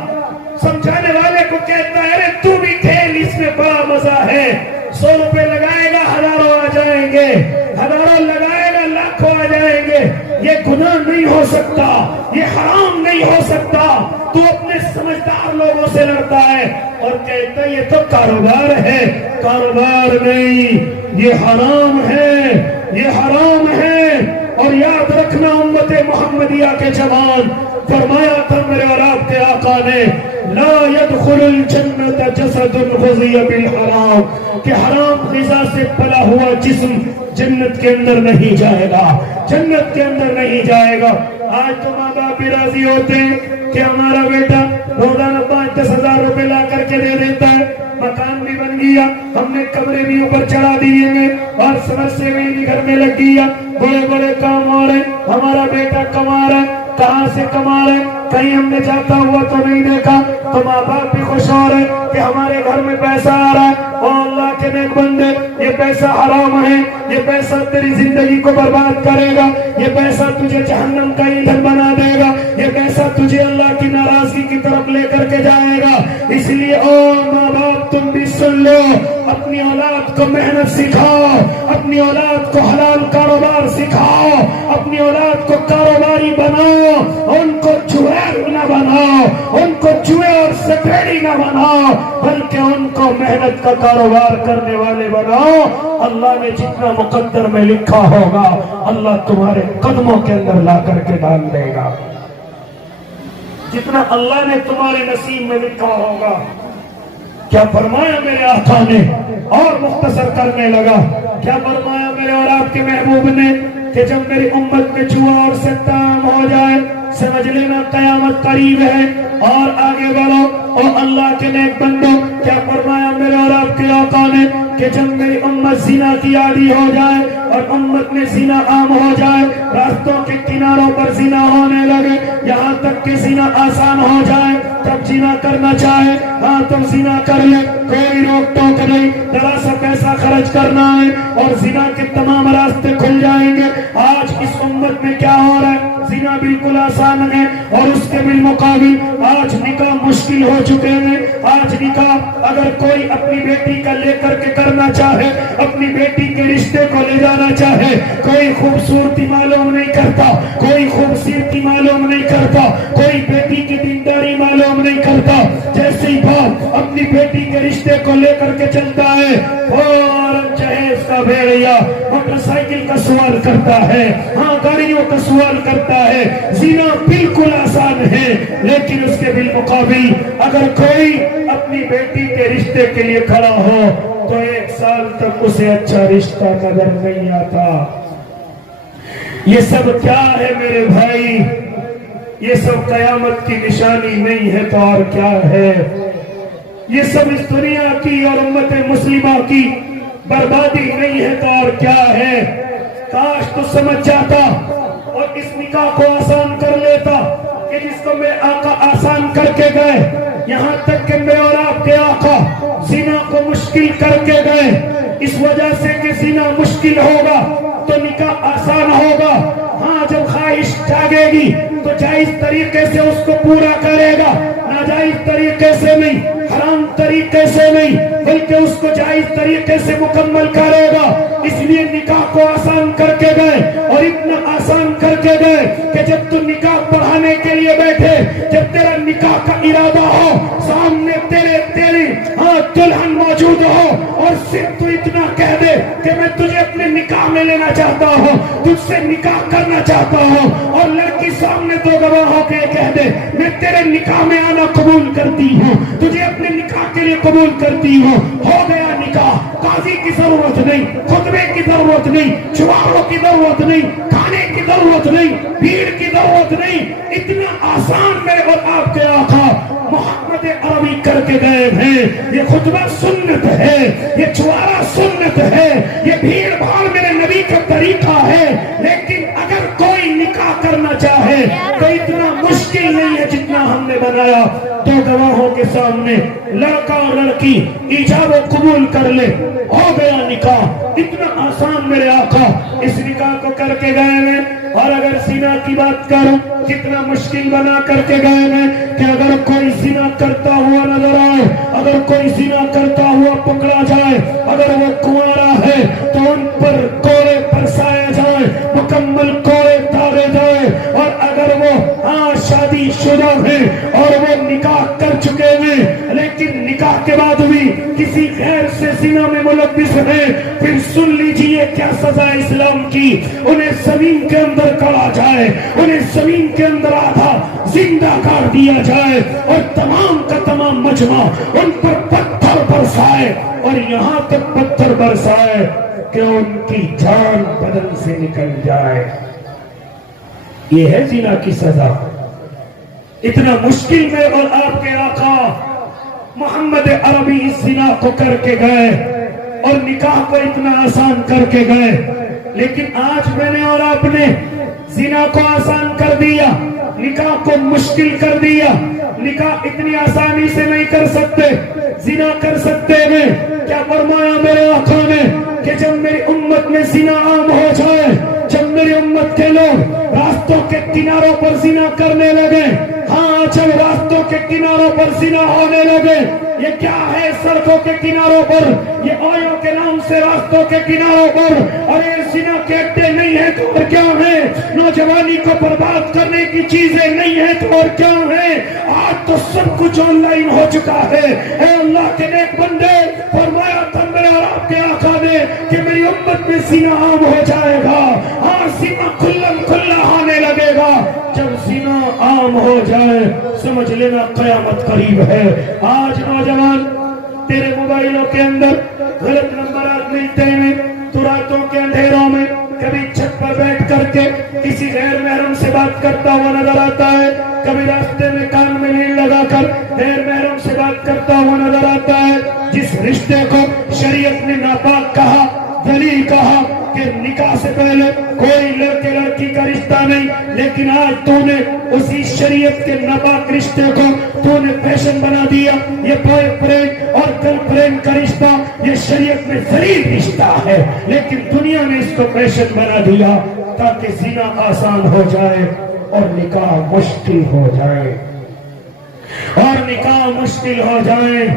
سمجھانے والے کو کہتا ہے ارے تو بھی کھیل، اس میں بڑا مزہ ہے، 100 روپے لگائے گا ہزاروں آ جائیں گے، ہزاروں لگائے گا لاکھوں آ جائیں گے۔ یہ گناہ نہیں ہو سکتا، یہ حرام نہیں ہو سکتا۔ تو اپنے سمجھدار لوگوں سے لڑتا ہے اور کہتا ہے یہ تو کاروبار ہے۔ کاروبار نہیں، یہ حرام ہے، یہ حرام ہے۔ اور یاد رکھنا امت محمدیہ کے جوان، فرمایا تھا میرے اور آپ کے آقا نے، لا يدخل الجنت جسد غذی بالحرام، کہ حرام غذا سے پلا ہوا جسم جنت کے اندر نہیں جائے گا، جنت کے اندر نہیں جائے گا۔ آج تو ماں باپ بھی راضی ہوتے ہیں کہ ہمارا بیٹا روزانہ 5-10 ہزار روپے لا کر کے دے دیتا ہے، مکان بھی بن گیا، ہم نے کمرے بھی اوپر چڑھا دیے ہیں اور سمجھتے ہوئے بھی گھر میں لگ گیا، بڑے بڑے کام ہو رہے، ہمارا بیٹا کما رہا ہے۔ کہاں سے کما رہے؟ کہیں ہم نے جاتا ہوا تو نہیں دیکھا۔ تو ماں باپ بھی خوش ہو رہے کہ ہمارے گھر میں پیسہ آ رہا ہے۔ اور اللہ کے نیک بندے، یہ پیسہ حرام ہے، یہ پیسہ تیری زندگی کو برباد کرے گا، یہ پیسہ تجھے جہنم کا ایندھن بنا دے گا، یہ پیسہ تجھے اللہ کی ناراضگی کی طرف لے کر کے جائے گا۔ اس لیے او ماں باپ تم بھی سن لو، اپنی اولاد کو محنت سکھاؤ، اپنی اولاد کو حلال کاروبار سکھاؤ، اپنی اولاد کو کاروباری بناؤ، ان کو چوہر نہ بناؤ، ان کو چوہے اور سپیڑی نہ بناؤ، بلکہ ان کو محنت کا کاروبار کرنے والے بناؤ۔ اللہ نے جتنا مقدر میں لکھا ہوگا اللہ تمہارے قدموں کے اندر لا کر کے ڈال دے گا، جتنا اللہ نے تمہارے نصیب میں لکھا ہوگا۔ کیا فرمایا میرے آقا نے؟ اور مختصر کرنے لگا، کیا فرمایا میرے اور آپ کے محبوب نے کہ جب میری امت میں جوا اور سٹا عام ہو جائے سمجھ لینا قیامت قریب ہے۔ اور آگے بڑھو اور اللہ کے نیک بندو، کیا فرمایا میرے اور آپ کے آقا نے کہ جب میری امت زنا کی عادی ہو جائے اور امت میں زنا عام ہو جائے، راستوں کے کناروں پر زنا ہونے لگے، یہاں تک کہ زنا آسان ہو جائے، تب زنا کرنا چاہے ہاں تم زنا کر لے، کوئی روک ٹوک نہیں، ذرا سا پیسہ خرچ کرنا ہے اور زنا کے تمام راستے کھل جائیں گے۔ آج اس امت میں کیا ہو رہا ہے؟ زنا بالکل آسان ہے اور اس کے بالمقابل آج نکاح مشکل ہو چکے ہیں، آج آج نکاح اگر کوئی اپنی بیٹی کا لے کر کے کرنا چاہے، اپنی بیٹی کے رشتے کو لے جانا چاہے، کوئی خوبصورتی معلوم نہیں کرتا، کوئی خوبصورتی معلوم نہیں کرتا، کوئی بیٹی کی دینداری معلوم نہیں کرتا، جیسے ہی باپ اپنی بیٹی کے رشتے کو لے کر کے چلتا ہے، فوراً جہیز کا بھیڑیا موٹر سائیکل کا سوال کرتا ہے، ہاں گاڑیوں کا سوال کرتا ہے۔ زنا بالکل آسان ہے، لیکن اس کے بالمقابل اگر کوئی اپنی بیٹی کے رشتے کے لیے کھڑا ہو تو 1 سال تک اسے اچھا رشتہ نظر نہیں آتا۔ یہ سب کیا ہے میرے بھائی؟ یہ سب قیامت کی نشانی نہیں ہے تو اور کیا ہے؟ یہ سب اس دنیا کی اور امت مسلمہ کی بربادی نہیں ہے تو اور کیا ہے؟ کاش تو سمجھ جاتا اور اس نکاح کو آسان کر لیتا کہ جس کو میرے آقا آسان کر کے گئے، یہاں تک کہ میں اور آپ کے آقا زنا کو مشکل کر کے گئے، اس وجہ سے کہ زنا مشکل ہوگا تو نکاح آسان ہوگا۔ ہاں جب خواہش جاگے گی تو جائز طریقے سے اس کو پورا کرے گا، ناجائز طریقے سے نہیں، حرام طریقے سے نہیں، بلکہ اس کو جائز طریقے سے مکمل کرے گا۔ اس لیے نکاح کو آسان کر کے گئے، اور اتنا آسان کر کے گئے کہ جب تو نکاح پڑھانے کے لیے بیٹھے، جب تیرا نکاح کا ارادہ ہو، سامنے تیری دلہن موجود ہو، اور صرف تو اتنا کہہ دے کہ میں تجھے اپنے نکاح میں لینا چاہتا ہوں، تجھ سے نکاح کرنا چاہتا ہوں، اور لڑکی سامنے 2 گواہوں کے کہہ دے میں تیرے نکاح میں آنا قبول کرتی ہوں، تجھے اپنے نکاح کے لیے قبول کرتی ہوں، ہو گیا نکاح۔ قاضی کی ضرورت نہیں، خطبے کی ضرورت نہیں، چواروں کی ضرورت نہیں، کھانے کی ضرورت نہیں، بھیڑ کی ضرورت نہیں، اتنا آسان میرے اور آپ کے آقا محمد عربی کر کے گئے ہیں۔ یہ خطبہ سنت ہے، یہ چوارا سنت ہے، یہ بھیڑ بھاڑ میرے نبی کا طریقہ ہے، لیکن اگر کوئی نکاح کرنا چاہے تو اتنا مشکل نہیں ہے جتنا ہم نے بنایا۔ 2 گواہوں کے سامنے لڑکا اور لڑکی ایجاب و قبول کر لے، ہو گیا نکاح۔ اتنا آسان میرے آقا اس نکاح کو کر کے گئے ہیں۔ اور اگر زنا کی بات کروں، کتنا مشکل بنا کر کے گئے ہیں کہ اگر کوئی زنا کرتا ہوا نظر آئے، اگر کوئی زنا کرتا ہوا پکڑا جائے، اگر وہ کنوارا ہے تو ان پر کوڑے برسائے جائے، مکمل کوڑے داغے جائے، اور اگر وہ شادی شدہ ہے اور وہ نکاح کر چکے ہیں لیکن نکاح کے بعد بھی کسی غیر سے زنا میں ملوث ہیں، پھر سن لیجئے کیا سزا اسلام کی۔ انہیں زمین کے اندر گڑا جائے، انہیں زمین کے اندر آدھا زندہ کر دیا جائے، اور تمام کا تمام مجمع ان پر پتھر برسائے، اور یہاں تک پتھر برسائے کہ ان کی جان بدن سے نکل جائے۔ یہ ہے زنا کی سزا۔ اتنا مشکل میں اور آپ کے آقا محمد عربی اس زنا کو کر کے گئے اور نکاح کو اتنا آسان کر کے گئے، لیکن آج میں نے اور آپ نے زنا کو آسان کر دیا، نکاح کو مشکل کر دیا۔ نکاح اتنی آسانی سے نہیں کر سکتے، زنا کر سکتے ہیں۔ کیا فرمایا میرے آقا نے کہ جب میری امت میں زنا عام ہو جائے، جب میری امت کے لوگ راستوں کے کناروں پر زنا کرنے لگے، ہاں جب راستوں کے کناروں پر زنا ہونے لگے، یہ کیا ہے سڑکوں کے کناروں پر، یہ اویو کے نام سے راستوں کے کناروں پر، اور یہ زنا کے اڈے نہیں ہیں تو اور کیا ہے، نوجوانی کو برباد کرنے کی چیزیں نہیں ہیں تو اور کیا ہے۔ آج تو سب کچھ آن لائن ہو چکا ہے۔ اے اللہ کے نیک بندے، فرمایا تھا میرے اور آپ کے آقا نے کہ میری امت میں زنا عام ہو جائے گا، ہاں زنا کھلم کھلا ہونے لگے گا۔ جب زنا عام ہو جائے سمجھ لینا قیامت قریب ہے۔ آج نوجوان تیرے موبائلوں کے اندر غلط نمبرات ملتے ہیں، تو راتوں کے اندھیروں میں کبھی چھت پر بیٹھ کر کے کسی غیر محرم سے بات کرتا ہوا نظر آتا ہے، کبھی راستے میں کان میں لیل لگا کر غیر محرم سے بات کرتا ہوا نظر آتا ہے۔ جس رشتے کو شریعت نے ناپاک کہا، ذلیل کہا کہ نکاح سے پہلے کوئی لڑکے لڑکی کا رشتہ نہیں، لیکن آج تو نے اسی شریعت کے ناپاک رشتے کو تو نے فیشن بنا دیا۔ یہ بوائے فرینڈ اور گرل فرینڈ کا رشتہ یہ شریعت میں ذلیل رشتہ ہے، لیکن دنیا نے اس کو فیشن بنا دیا تاکہ زنا آسان ہو جائے اور نکاح مشکل ہو جائے۔ اور نکاح مشکل ہو جائیں.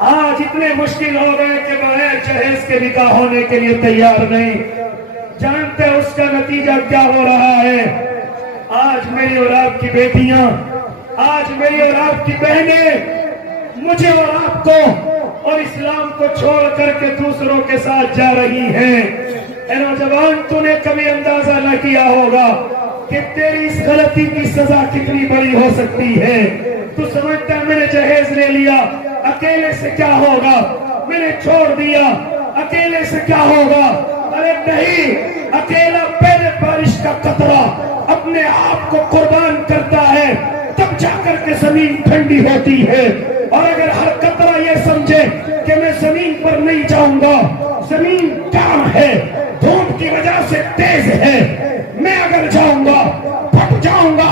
آج اتنے مشکل ہو گئے کہ بغیر جہیز کے نکاح ہونے کے لیے تیار نہیں. جانتے ہیں اس کا نتیجہ کیا ہو رہا ہے؟ آج میری اور آپ کی بیٹیاں، آج میری اور آپ کی بہنیں مجھے اور آپ کو اور اسلام کو چھوڑ کر کے دوسروں کے ساتھ جا رہی ہیں. اے نوجوان، تو نے کبھی اندازہ نہ کیا ہوگا کہ تیری اس غلطی کی سزا کتنی بڑی ہو سکتی ہے. تو سمجھتا ہے میں نے جہیز لے لیا، اکیلے سے کیا ہوگا، میں نے چھوڑ دیا، اکیلے سے کیا ہوگا. ارے نہیں، اکیلا پہلے بارش کا قطرہ اپنے آپ کو قربان کرتا ہے، تب جا کر کے زمین ٹھنڈی ہوتی ہے. اور اگر ہر قطرہ یہ سمجھے کہ میں زمین پر نہیں جاؤں گا، زمین کام ہے، دھوپ کی وجہ سے تیز ہے، میں اگر جاؤں گا پھٹ جاؤں گا،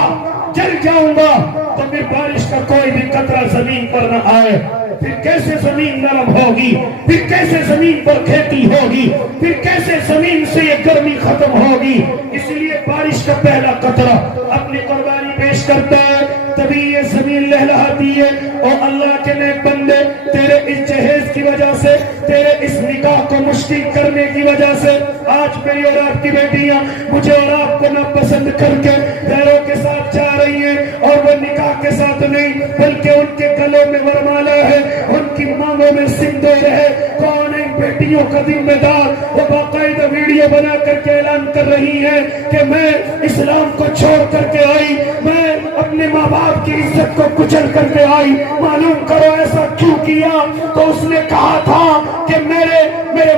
جل جاؤں گا، تو پھر بارش کا کوئی بھی قطرہ زمین پر نہ آئے. پھر کیسے زمین نرم ہوگی، پھر کیسے زمین پر کھیتی ہوگی، پھر کیسے زمین سے یہ گرمی ختم ہوگی. اس لیے بارش کا پہلا قطرہ اپنی قربانی پیش کرتا ہے، تبھی یہ زمین لہلہاتی ہے. اور اللہ کے نیک بندے، تیرے اس جہیز کی وجہ سے، تیرے اس نکاح کو مشکل کرنے کی وجہ سے آج میری اور آپ کی بیٹیاں مجھے اور آپ کو ناپسند کر کے غیروں کے ساتھ جا رہی ہیں. اور وہ نکاح کے ساتھ نہیں بلکہ ان کے گلوں میں ورمالا ہے، ان کی مانگوں میں سندور ہے. کون ہے بیٹیوں کا ذمہ دار؟ وہ باقاعدہ ویڈیو بنا کر کے اعلان کر رہی ہے کہ میں اسلام کو چھوڑ کر کے آئی، میں اپنے ماں باپ کی عزت کو کچل کر کے آئی. معلوم کرو ایسا کیوں کیا؟ تو اس نے کہا تھا کہ میرے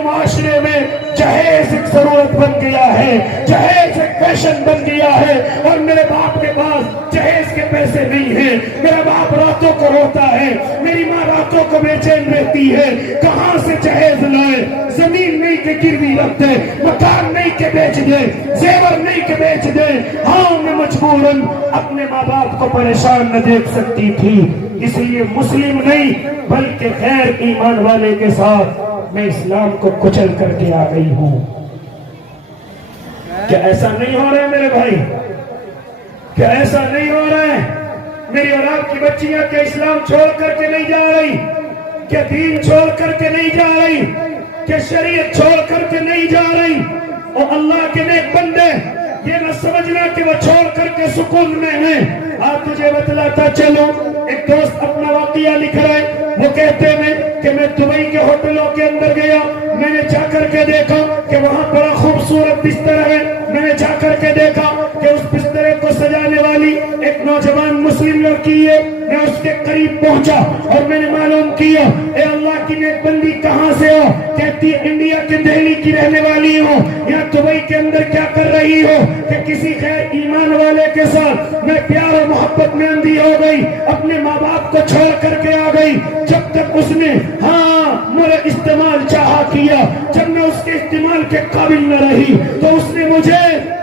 معاشرے میں جہیز ایک ضرورت بن گیا ہے، جہیز ایک فیشن بن گیا ہے، اور میرے باپ کے پاس جہیز کے پیسے نہیں ہیں. میرا باپ راتوں کو روتا ہے، میری ماں راتوں کو بے چین رہتی ہے، کہاں سے جہیز لائے؟ زمین نہیں کہ گروی رکھ دے، مکان نہیں کہ بیچ دے، زیور نہیں کہ بیچ دے. ہاں، میں مجبوراً اپنے ماں باپ کو پریشان نہ دیکھ سکتی تھی، اس لیے مسلم نہیں بلکہ غیر ایمان والے کے ساتھ میں اسلام کو کچل کر کے آ گئی ہوں. کیا ایسا نہیں ہو رہا ہے میرے بھائی؟ کیا ایسا نہیں ہو رہا ہے؟ میری اور آپ کی بچیاں کیا اسلام چھوڑ کر کے نہیں جا رہی؟ کیا دین چھوڑ کر کے نہیں جا رہی؟ کیا شریعت چھوڑ کر کے نہیں جا رہی؟ اور اللہ کے نیک بندے، یہ نہ سمجھنا کہ وہ چھوڑ کر کے سکون میں ہیں. آج تجھے بتلاتا چلو، ایک دوست اپنا واقعہ لکھ رہا ہے. وہ کہتے ہیں کہ میں دبئی کے ہوٹلوں کے اندر گیا، میں نے جا کر کے دیکھا کہ وہاں بڑا خوبصورت بستر ہے. میں نے جا کر کے دیکھا کہ اس بسترے کو سجانے والی ایک نوجوان مسلم لڑکی ہے. میں اس کے قریب پہنچا اور میں نے معلوم کیا، اے اللہ کی نیک بندی کہاں سے ہو؟ کہتی انڈیا کے دہلی کی رہنے والی ہو. یا دبئی کے اندر کیا کر رہی ہو کہ کسی غیر ایمان والے کے ساتھ میں پیار اور محبت میں اندھی ہو گئی، اپنے ماں باپ کو چھوڑ کر کے آ گئی. جب تک اس نے میرا استعمال چاہا کیا، جب میں اس کے استعمال کے قابل نہ رہی تو اس نے مجھے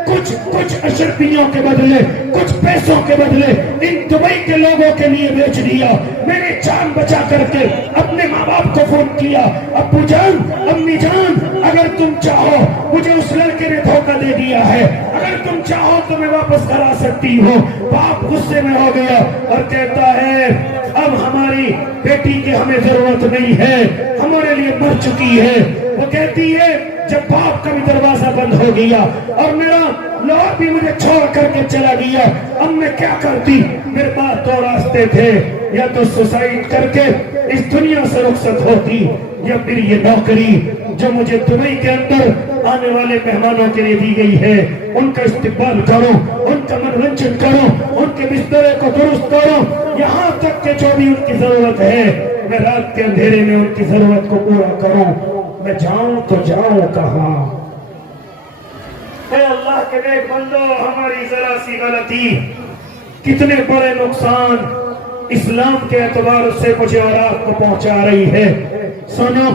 کچھ اشرفیوں کے بدلے، کچھ پیسوں کے بدلے ان دبئی کے لوگوں کے لیے بیچ دیا. میں نے جان بچا کر کے اپنے ماں باپ کو فون کیا، ابو جان، امی جان، اگر تم چاہو مجھے اس لڑکے نے دھوکہ دے دیا ہے، اگر تم چاہو تو میں واپس کرا سکتی ہوں. باپ غصے میں ہو گیا اور کہتا ہے اب ہماری بیٹی کی ہمیں ضرورت نہیں ہے، ہمارے لیے مر چکی ہے. وہ کہتی ہے جب باپ کا بھی دروازہ بند ہو گیا اور میرا لوگ بھی مجھے چھوڑ کر کے چلا گیا، اب میں کیا کرتی؟ میرے پاس دو راستے تھے، یا تو سوسائڈ کر کے اس دنیا سے رخصت ہوتی، یا پھر یہ نوکری جو مجھے دبئی کے اندر آنے والے مہمانوں کے لیے دی گئی ہے ان کا استقبال کرو، ان کا منورنجن کرو، ان کے بسترے کو درست کرو، یہاں تک کہ جو بھی ان کی ضرورت ہے میں رات کے اندھیرے میں ان کی ضرورت کو پورا کروں. میں جاؤں تو جاؤں کہاں؟ اے اللہ کے نیک بندو، ہماری ذرا سی غلطی کتنے بڑے نقصان اسلام کے اعتبار سے مجھے اور آپ کو پہنچا رہی ہے. سنو،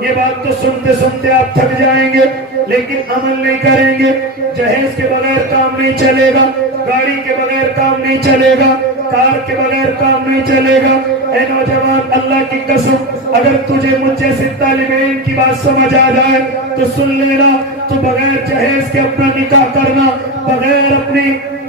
یہ بات تو سنتے سنتے آپ تھک جائیں گے لیکن عمل نہیں کریں گے. جہیز کے بغیر کام نہیں چلے گا، گاڑی کے بغیر کام نہیں چلے گا، کار کے بغیر کام نہیں چلے گا. اے نوجوان، اللہ کی قسم، اگر تجھے مجھ جیسے طالب علم کی بات سمجھ آ جائے تو سن لینا، تو بغیر جہیز کے اپنا نکاح کرنا، بغیر اپنی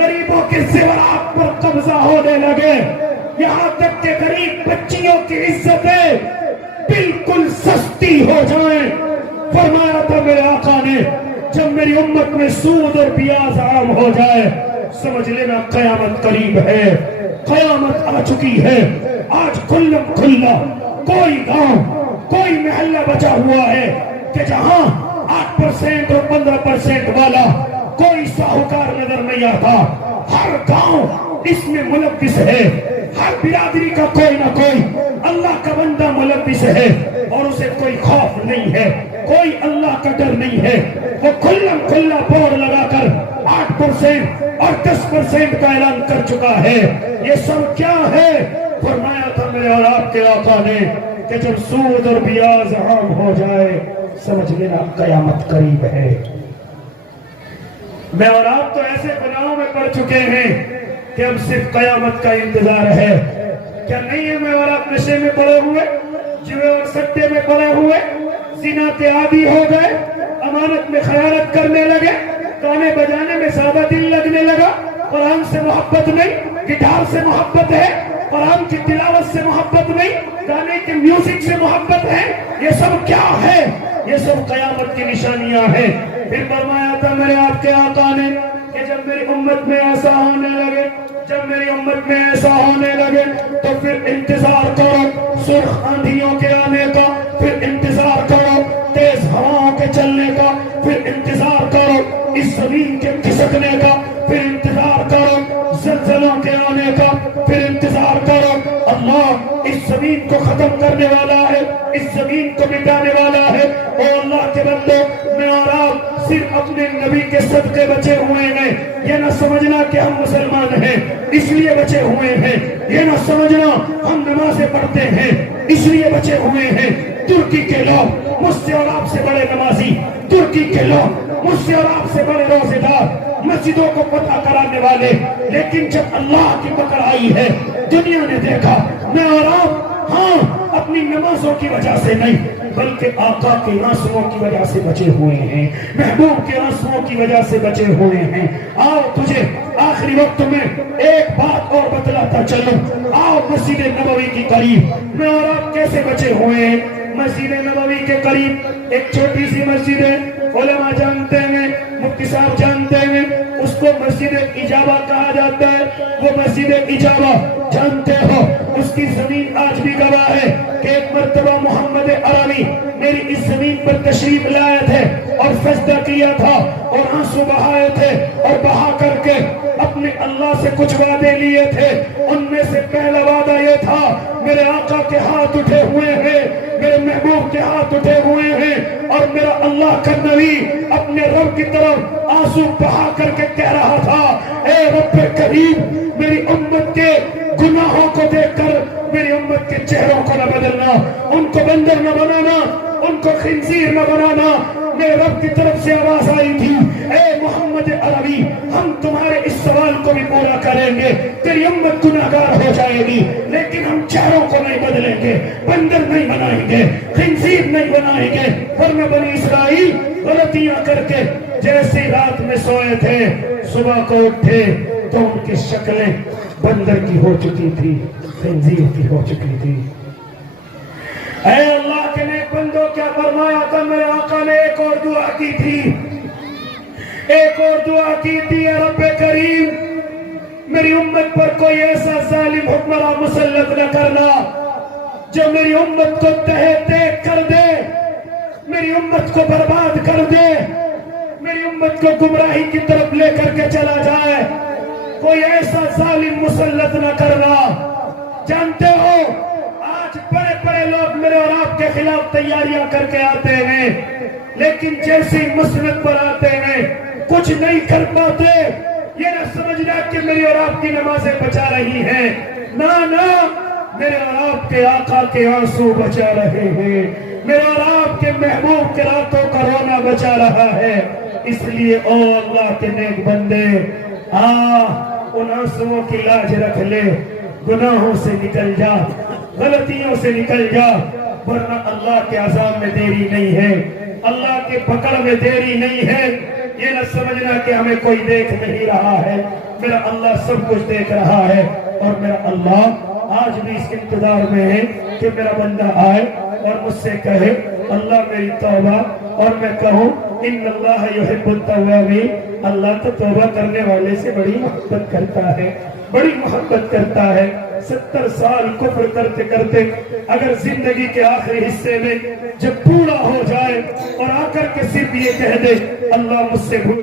غریبوں کے زیورات پر قبضہ ہونے لگے، یہاں تک کہ غریب بچیوں کی عزتیں بالکل سستی ہو جائیں۔ فرمایا تھا میرے آقا نے جب میری امت میں سود اور پیاز عام ہو جائے سمجھ لینا قیامت قریب ہے، قیامت آ چکی ہے۔ آج کھلم کھلا کوئی گاؤں کوئی محلہ بچا ہوا ہے کہ جہاں 8% اور 15% والا کوئی ساہوکار نظر نہیں آتا۔ ہر گاؤں اس میں ملوث ہے، ہر برادری کا کوئی نہ کوئی اللہ کا بندہ ملوث ہے اور اسے کوئی خوف نہیں ہے، کوئی اللہ کا ڈر نہیں ہے۔ وہ کھلم کھلا بورڈ لگا کر 8% اور 10% کا اعلان کر چکا ہے۔ یہ سب کیا ہے؟ فرمایا تھا میرے اور آپ کے آقا نے کہ جب سود اور بیاض عام ہو جائے سمجھ لینا قیامت قریب ہے۔ میں اور آپ تو ایسے گناہوں میں پڑ چکے ہیں کہ اب صرف قیامت کا انتظار ہے۔ کیا نہیں ہے میں اور آپ نشے میں پڑے ہوئے، جوے اور سٹے میں پڑے ہوئے، زنا کے عادی ہو گئے، امانت میں خیانت کرنے لگے، گانے بجانے میں سادہ دل لگنے لگا، قرآن سے محبت نہیں، گٹار سے محبت ہے، قرآن کی تلاوت سے محبت نہیں، گانے کے میوزک سے محبت ہے۔ یہ سب کیا ہے؟ یہ سب قیامت کی نشانیاں ہیں۔ پھر فرمایا تھا میرے آپ کے آقا نے کہ جب میری امت میں ایسا ہونے لگے، جب میری امت میں ایسا ہونے لگے تو پھر انتظار کرو سرخ آندھیوں کے آنے کا، پھر انتظار کرو تیز ہواؤں کے چلنے کا، پھر انتظار کرو اس زمین کے کھسکنے کا، پھر انتظار کرو زلزلوں کے آنے کا، پھر انتظار کرو اللہ اس زمین کو ختم کرنے والا ہے، اس زمین کو مٹانے والا ہے۔ او اللہ کے بندو، میں اور آپ صرف اپنے نبی کے صدقے بچے ہوئے ہیں۔ یہ نہ سمجھنا کہ ہم مسلمان ہیں اس لیے بچے ہوئے ہیں، یہ نہ سمجھنا ہم نمازیں پڑھتے ہیں اس لیے بچے ہوئے ہیں۔ ترکی کے لوگ مجھ سے اور آپ سے بڑے نمازی، ترکی کے لوگ مجھ سے اور آپ سے بڑے روزے دار، مسجدوں کو پتہ کرانے والے، لیکن جب اللہ کی پکڑ آئی ہے دنیا نے دیکھا میں اور آپ ہاں اپنی نمازوں کی وجہ سے نہیں بلکہ آقا کے آنسوؤں کی وجہ سے بچے ہوئے ہیں، محبوب کے آنسوؤں کی وجہ سے بچے ہوئے ہیں۔ آؤ تجھے آخری وقت میں ایک بات اور بتلاتا چلوں، آؤ مسجد نبوی کی قریب میں اور آپ کیسے بچے ہوئے ہیں۔ مسجد نبوی کے قریب ایک چھوٹی سی مسجد ہے، علماء جانتے ہیں، مفتی صاحب جانتے ہیں، اس کو مسجد اجابہ کہا جاتا ہے۔ وہ مسجد اجابہ جانتے ہو اس کی زمین آج بھی گواہ ہے کہ ایک مرتبہ محمد عربی میری اس زمین پر تشریف لائے تھے اور سجدہ کیا تھا اور آنسو بہائے تھے اور بہا کر کے اپنے اللہ سے کچھ وعدے لیے تھے۔ ان میں سے پہلا وعدہ یہ تھا میرے آقا کے ہاتھ اٹھے ہوئے ہیں، میرے محبوب کے ہاتھ اٹھے ہوئے ہیں اور میرا اللہ کا نبی اپنے رب کی طرف آنسو بہا کر کے کہہ رہا تھا اے رب کریم میری امت کے گناہوں کو دیکھ کر میری امت کے چہروں کو نہ بدلنا، ان کو بندر نہ بنانا، ان کو خنزیر نہ بنانا۔ میرے رب کی طرف سے آواز آئی تھی اے محمد عربی ہم تمہارے اس سوال کو بھی پورا کریں گے، تیری امت گناہگار ہو جائے گی لیکن ہم چہروں کو نہیں بدلیں گے، بندر نہیں بنائیں گے، خنزیر نہیں بنائیں گے۔ ورنہ بنی اسرائیل غلطیاں کر کے جیسے رات میں سوئے تھے صبح کو اٹھے تو ان کی شکلیں بندر کی ہو چکی تھی، خنزیر کی ہو چکی تھی۔ اے اللہ کے نیک بندوں کیا فرمایا تھا میرے آقا نے؟ ایک اور دعا کی تھی، ایک اور دعا کی تھی اے رب کریم میری امت پر کوئی ایسا ظالم حکمراں مسلط نہ کرنا جو میری امت کو تہہ تیگ کر دے، میری امت کو برباد کر دے، میری امت کو گمراہی کی طرف لے کر کے چلا جائے۔ کوئی ایسا ظالم مسلط نہ کرنا۔ جانتے ہو آج بڑے بڑے لوگ میرے اور آپ کے خلاف تیاریاں کر کے آتے ہیں لیکن جیسی مسند پر آتے ہیں کچھ نہیں کر پاتے۔ یہ نہ سمجھنا کہ میری اور آپ کی نمازیں بچا رہی ہیں، نہ میرے اور آپ کے آقا کے آنسو بچا رہے ہیں، میرے اور آپ کے محبوب کے راتوں کا رونا بچا رہا ہے۔ اس لیے او اللہ کے نیک بندے ان آنسوؤں کی لاج رکھ لے، گناہوں سے نکل جا، غلطیوں سے نکل جا، ورنہ اللہ کے عذاب میں دیری نہیں ہے، اللہ کے پکڑ میں دیری نہیں ہے۔ یہ نہ سمجھنا کہ ہمیں کوئی دیکھ نہیں رہا ہے، میرا اللہ سب کچھ دیکھ رہا ہے، اور میرا اللہ آج بھی اس انتظار میں ہے کہ میرا بندہ آئے اور مجھ سے کہے اللہ میری توبہ، اور میں کہوں ان اللہ یحب التوابین، اللہ تو توبہ کرنے والے سے بڑی محبت کرتا ہے، بڑی محبت کرتا ہے۔ 70 سال کفر کرتے کرتے اگر زندگی کے آخری حصے میں جب بوڑھا ہو جائے اور آ کر کے صرف یہ کہہ دے اللہ مجھ سے